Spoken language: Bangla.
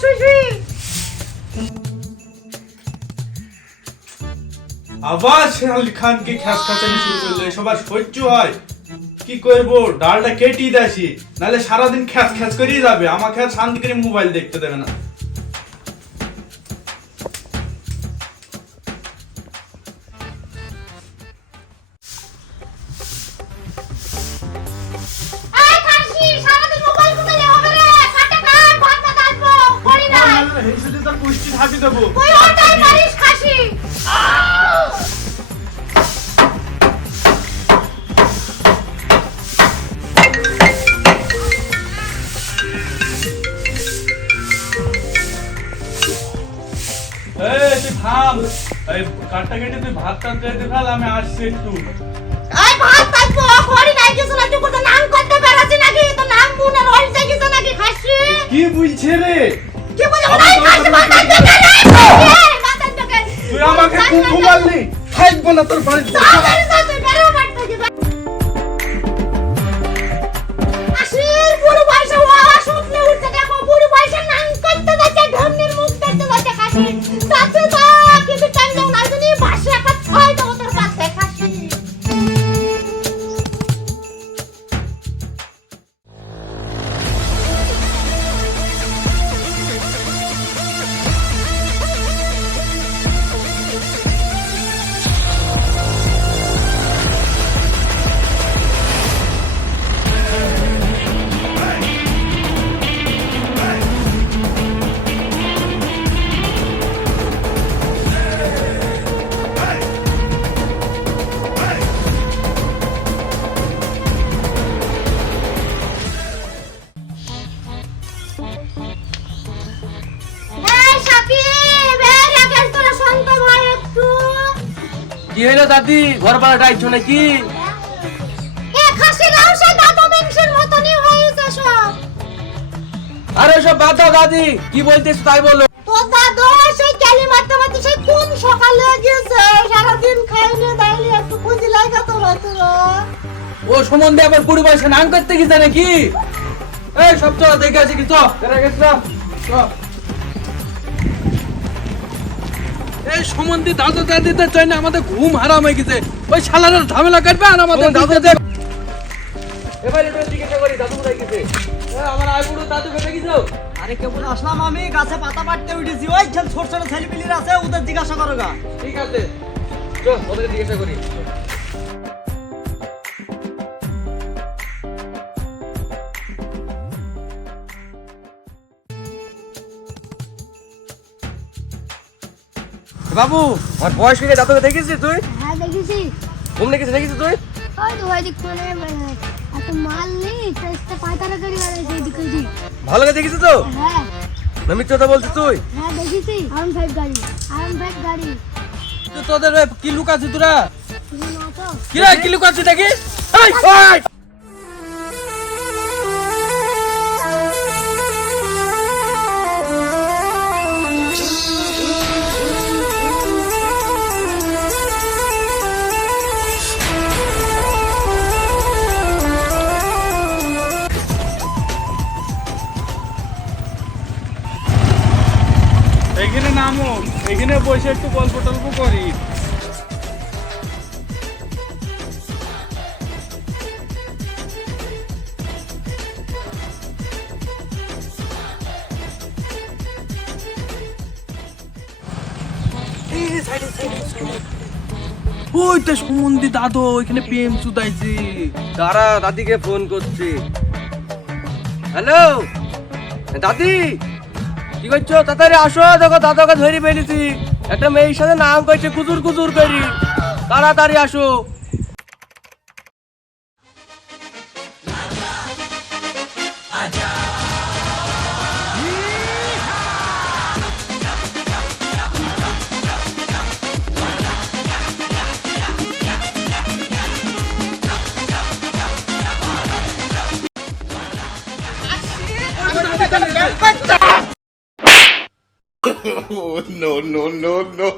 শুই শুই। আবার শেরালি খানকে খ্যাস খাচানি শুরু করলে সবার সহ্য হয় কি করবো? ডালটা কেটেই দেছি, নাহলে সারাদিন খ্যাস খ্যাস করেই যাবে, আমাকে আর শান্তি করে মোবাইল দেখতে দেবে না। এই খাসি সারাদিন মোবাইল কোথায় হবে রে? কাটা কাট ভাত ভাত আসবো করি না। এই শুধু তোর পুষ্টি ঢাকি দেবো। তুই ওটাই পারিস খাসি। এই তুই থাম, এই কাটটা কেটে তুই ভাত টাত দিয়ে ফেল, আমি আসছি একটু। এই ভাত আসবো করি নাই কিছু না, তুই কোথায় নাম করতে পারছিস নাকি? তো নাম মুনে রইছে কিছু নাকি খাসি? কি বুঝছে রে? কি বলবো নাই খাসি ভাত আসবে কে? ভাত আসবে কে? তুই আমাকে কুকু মারলি, থাকবো না তোর বাড়িতে। তাড়াতাড়ি যা, তুই বেরো বাড়ি থেকে। আশির বুড়ো বয়সে ও আওয়াজ উঠলে উঠতে দেখো, বুড়ো বয়সে নাম করতে যাচ্ছে, ঢমনির মুখ দেখতে যাচ্ছে খাসি। তাতে তা কিন্তু টাইম দাও না, জানি বাসে একটা ছয় দাও তোর কাছে খাসি। এই সাকিব, এই রাকেশ তোরা শান্ত ভাই একটু। কি হইলো দাদি, ঘর ভাড়াটা আইছো নাকি? এ খাসি গাও সে দাদা মেনসের মতনই হয়েছে সব। আরে সব বাদ দাও দাদি, কি বলতেছ তাই বলো। তো দাদা সেই ক্যালি মারতে মারতে সেই কোন সকালে গেছে, সারাদিন খাইনি দাইনি, একটু খুঁজি লাগা তোরা তোরা। ও সম্বন্ধে আবার কুড়ি পয়সা নাম করতে গেছে নাকি? এই সব তো দেখে আছে কি, তো এই সম্বন্ধে দাদা দাদিতে চাই না, আমাদের ঘুম হারাম হয়ে গেছে। ওই শালার ঝামেলা কাটবে আর আমাদের দাদা এবার এটা জিজ্ঞাসা করি দাদু কোথায় গেছে? আমার আইবুড়ো দাদু কোথায় গেছে? আরে কেবল আসলাম, আমি গাছে পাতা পাড়তে উঠেছি। ওই ছোট ছোট ছেলেপিলির আছে, ওদের জিজ্ঞাসা করো গা। ঠিক আছে, চল ওদেরকে জিজ্ঞাসা করি। বাবু, আর বয়স হয়ে দাদুকে দেখেছিস তুই? হ্যাঁ দেখেছি। ঘুম দেখেছিস দেখেছিস তুই? ওই তো ওই দিক করে এত মাল নেই, চেষ্টা পায়তারা করে বেড়াইছে এদিক ওদিক। ভালো করে দেখেছিস তো? হ্যাঁ না মিথ্যা কথা বলছিস তুই? হ্যাঁ দেখেছি। আরাম 5 গাড়ি, আরাম 5 গাড়ি। তো তোদের কি লুক আছে তোরা? তুমি না তো? কি রে, কি লুক আছে দেখি? এই ওই এখানে নামো, এখানে বসে একটু গল্প টল্প করি। ওই তো সম্বন্ধে দাদু এখানে প্রেম চুদাইছি। দাঁড়া, দাদিকে ফোন করছি। হ্যালো দাদি, কি করছো? তাড়াতাড়ি আসো, দেখো দাদাকে ধরে ফেলেছি। একটা মেয়ের সাথে নাম করছে কুজুর কুজুর করি, তাড়াতাড়ি আসো। Oh, no, no, no, no.